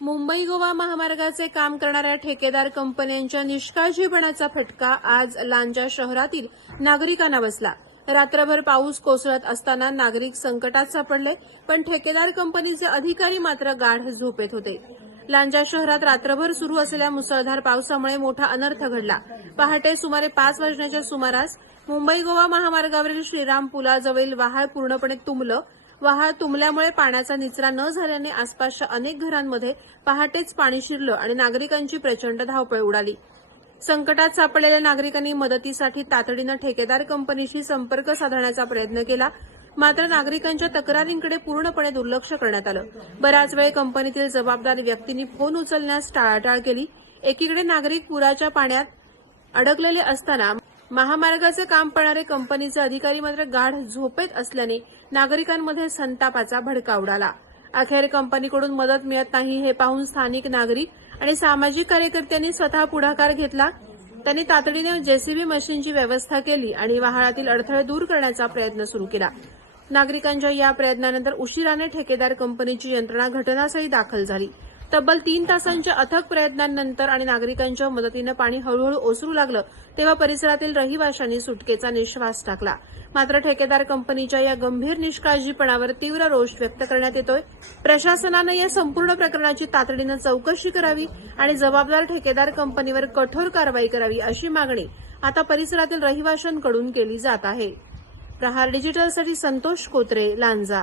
मुंबई गोवा महामार्गाचे काम करणाऱ्या ठेकेदार कंपन्यांच्या निष्काळजीपणाचा फटका आज लांजा शहरातील नागरिकांना बसला। रात्रभर पाऊस कोसळत असताना नागरिक संकटात सापडले, पण ठेकेदार कंपनीचे अधिकारी मात्र गाढ झोपेत होते। लांजा शहरात रात्रभर सुरू असलेल्या मुसळधार पावसामुळे मोठा अनर्थ घडला। पहाटे सुमारे 5 वाजण्याच्या सुमारास मुंबई गोवा महामार्गावरील श्रीराम पुलाजवळील वहाळ पूर्णपणे तुंबलं। वहाळ तुंबल्यामुळे पाण्याचा निचरा न झाल्याने आसपासच्या अनेक घरांमध्ये पहाटेच पाणी शिरलं आणि नागरिकांची प्रचंड धावपळ उडाली। संकटात सापडलेल्या नागरिकांनी मदतीसाठी तातडीनं ठेकेदार कंपनीशी संपर्क साधण्याचा प्रयत्न केला, मात्र नागरिकांच्या तक्रारींकडे पूर्णपणे दुर्लक्ष करण्यात आलं। बराच वेळ कंपनीतील जबाबदार व्यक्तींनी फोन उचलण्यास टाळाटाळ केली। एकीकडे नागरिक पुराच्या पाण्यात अडकलेले असताना महामार्गाचे काम पाहणारे कंपनीचे अधिकारी मात्र गाढ झोपेत असल्याने नागरिकांमध्ये संतापाचा भडका उडाला। अखेर कंपनीकडून मदत मिळत नाही हे पाहून स्थानिक नागरिक आणि सामाजिक कार्यकर्त्यांनी स्वतः पुढाकार घेतला। त्यांनी तातडीने जेसीबी मशीनची व्यवस्था केली आणि वहाळातील अडथळे दूर करण्याचा प्रयत्न सुरू केला। नागरिकांच्या या प्रयत्नानंतर उशिराने ठेकेदार कंपनीची यंत्रणा घटनास्थळी दाखल झाली। तब्बल 3 तासांच्या अथक प्रयत्नांनंतर आणि नागरिकांच्या मदतीने पाणी हळूहळू ओसरू लागलं तेव्हा परिसरातील रहिवाशांनी सुटकेचा निश्वास टाकला। मात्र ठेकेदार कंपनीच्या या गंभीर निष्काळजीपणावर तीव्र रोष व्यक्त करण्यात येतोय। प्रशासनानं या संपूर्ण प्रकरणाची तातडीनं चौकशी करावी आणि जबाबदार ठेकेदार कंपनीवर कठोर कारवाई करावी अशी मागणी आता परिसरातील रहिवाशांकडून केली जात आहे। प्रहार डिजिटलसाठी संतोष कोत्रे, लांजा।